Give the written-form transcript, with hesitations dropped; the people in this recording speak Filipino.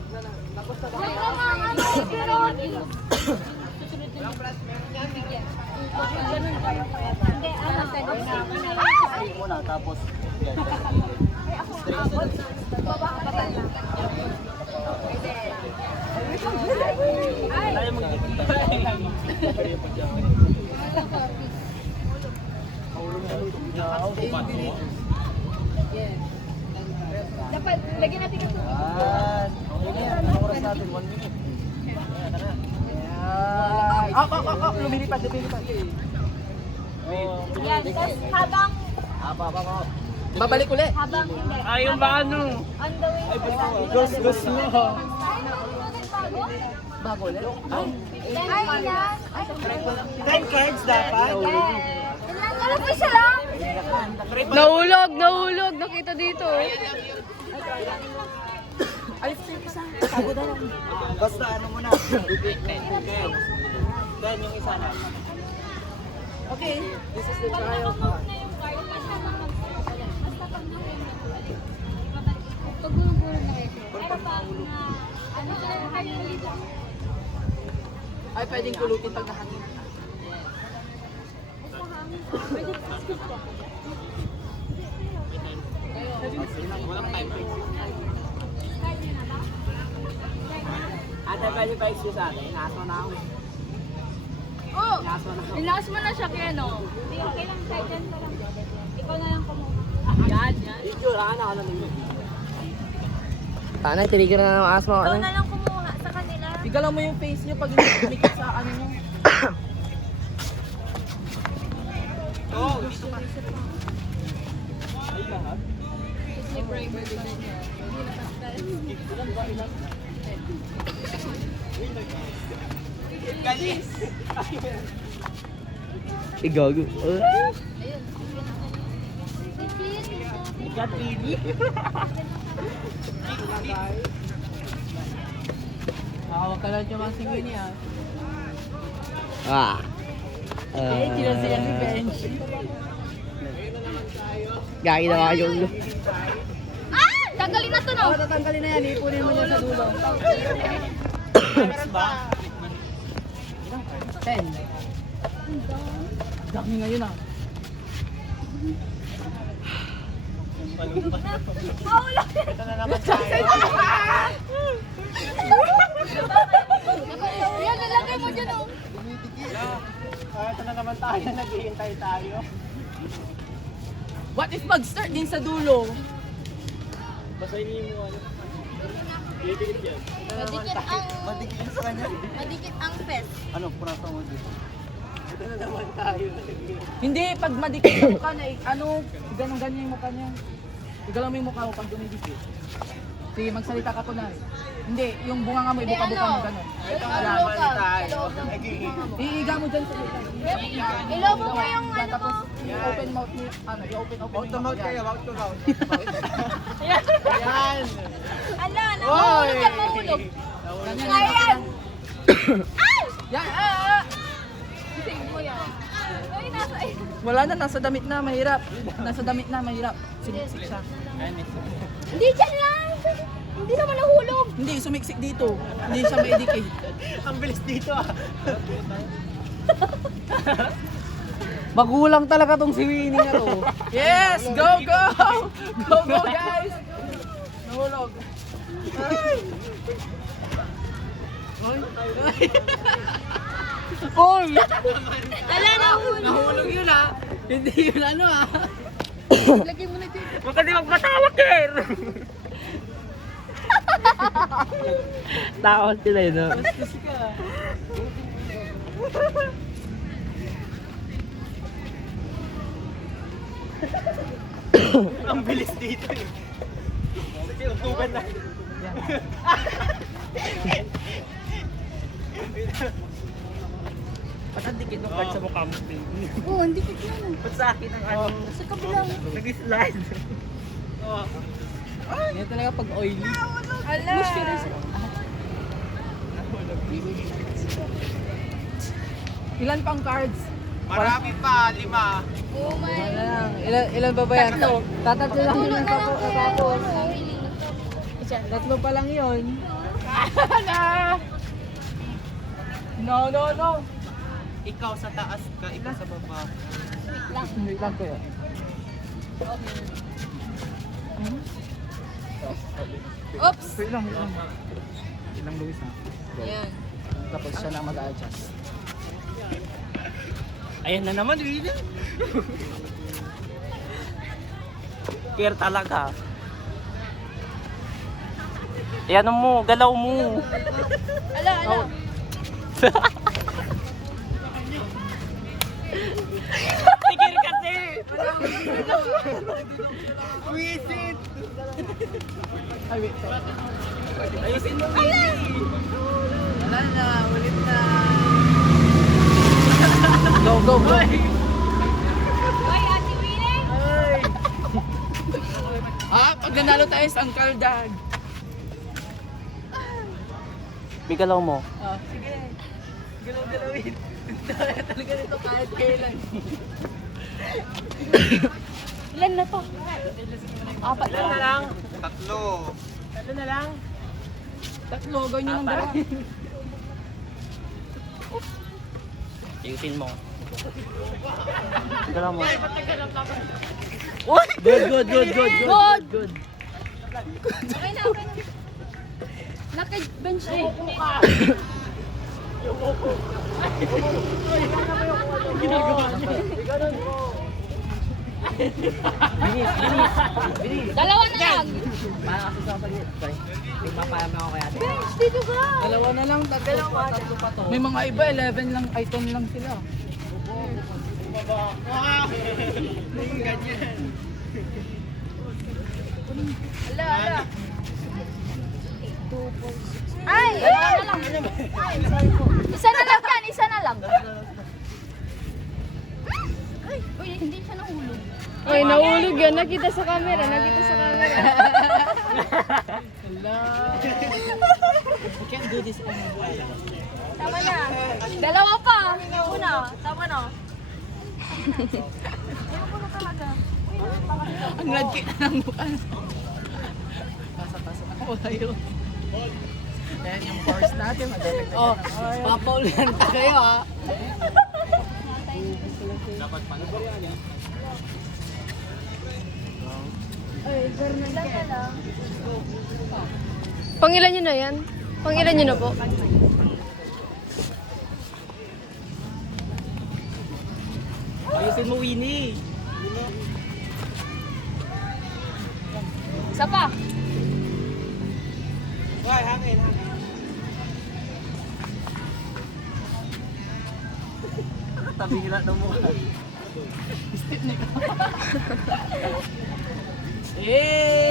Wait lang nga ano, pero... Hindi, ano, Ay! Muna, tapos... Ay, ako abot. Baba ka ba lang? Ay! Tayo magkikita. Dapat, lagyan natin ito. Yan. Ano oras natin? 1 minute. Ayan, tara. Yan. Lumilipad. Yan, tapos habang... Babalik ulit. Habang hindi. Ayun ba ano? On the way. Ghost mo. Bago ulit? Ay, Ay, ilan? 10 cards dapat. Ilan? Alam mo isa lang? Nahulog, nakita dito. Ay, isa. Sago na lang. Basta ano muna. Then yung isa na. Okay, this is the trial card. Pag gulong-gulong na kayo. Pero pag na... Ano sila yung hangin? Ay, pwedeng kulutin pag nahangin. Pwede skip ko. Walang time. Start nyo na ba? Ate, pwede pa excuse ate. Naso na ako. Oh! Naso na ako. Ilakas mo na siya, Keno. Hindi, okay lang. Start dyan pa lang. Ikaw na lang kumuha. Yan. Video, ano nyo. Tanay, tinigil na ng asma. Ikaw na lang kumuha sa kanila. Igalaw mo yung face nyo pag hindi tumikit sa ano nyo. Oh, dito pa. Ay, lahat? Galis! Igago. Ikat pili. Hawak ka lang yung mga singin niya. Ah. Kinasaya si Bench. Gagi na mga yung... Ah! Tanggalin na to, no? Tatanggalin na yan. Ipunin mo niya sa dulo. ba? 10. Dami ngayon ah. Maulog! Ito na naman tayo. Yan, nalagay mo dyan, oh. Ito na naman tayo. Naghihintay tayo. What if mag-start din sa dulo? Basahin niyo mo ano. Didikit yan. Madikit sa kanya? Madikit ang pes. Ano, purasa mo dito? Ito na naman tayo. Hindi, pag madikit yung mukha na, ano, ganun-ganyan yung mukha niya. Igalaw mo yung mukha mo pag dumidikit. Sige, magsalita ka kunwari. Hindi, yung bunga nga mo, ibuka-buka mo ganun. Ito naman tayo. Iiga mo dyan sa likod. Ilobo mo yung ano mo. Tapos, i-open mouth mo, ano, i-open Mouth to mouth kayo, mouth to mouth. Yan! Ala, nahulog yan, mahulog. Kaya yan. Ay! Yan! Save mo yan. Ay, nasa... Wala na, nasa damit na, mahirap. Nasa damit na, mahirap. Sumiksik siya. Hindi dyan lang. Hindi naman nahulog. Hindi, sumiksik dito. Hindi siya ma-edicate. Ang bilis dito ah. Magulang talaga tong si Winnie na to. Yes! Go, go! Go, go, guys! Nahulog. Ay! Oy! Ala, nahulog. Nahulog yun ah! Hindi yun ano ah! Lagay mo na dyan. Huwag ka di magpatawa, Ker! Takot sila yun, no? Bastos ka. Ang bilis dito eh. Sige, utugan na. Ba't ang dikit ng card sa mukha mo? Oo, hindi ko yan. Ba't sa akin ang ano? Sa kabilang. Nag-slide. Yan talaga pag oily. Ala. Ilan pang cards? Marami pa, 5. Oh my. Ano lang? Ilan pa ba yan? Tatatlo lang yun Tulog na lang. natapos. Sorry. Tatlo pa lang yun. No. Ikaw sa taas ka, ikaw sa baba. Wait lang kuya. Oops! Wait lang. Ilang Luis ha. Ayan. Tapos siya na mag-a-adjust. Ayan na naman, Wina. Care talaga. Ayan mo, galaw mo. Ala. Tigil kasi. Wisit. Ay, wait. Ayusin mo, Wina. Wala na, ulit na. Go. Hoy, Ate Winnie! Pag nanalo tayo sa Uncle Dag. May galaw mo. Sige. Galaw-galawin. Talaga nito kahit kailan. Ilan na to? Apat Ilan na lang? Tatlo. Tatlo na lang. Tatlo, ganyan ang dalawa. Ayusin mo. Galaw mo. Good! Okay na. Naka-bench eh. Dalawa na lang. Para kasi sa pag nagpapayam ako kaya. Bench, dito ka. Dalawa na lang, tatlo pa to. May mga iba, 11 lang, ay 10 lang sila. Ala. Ay! Isa na lang yan, isa na lang. Ay, uy, hindi siya nahulog. Ay, nahulog yan. Nakita sa camera. Hello. We can't do this anymore. Tama na. Dalawa pa. Una. Tama na. Ayoko na talaga. Ang ladki na ng mukha. Pasa na ako tayo. Ayan yung course natin. Oh, papaulan pa kayo ha. Pangilan nyo na yan? Pangilan nyo na po? Ayusin mo, Winnie. Isa pa. Why, hangin. Tabi nila ng mukha. Eh!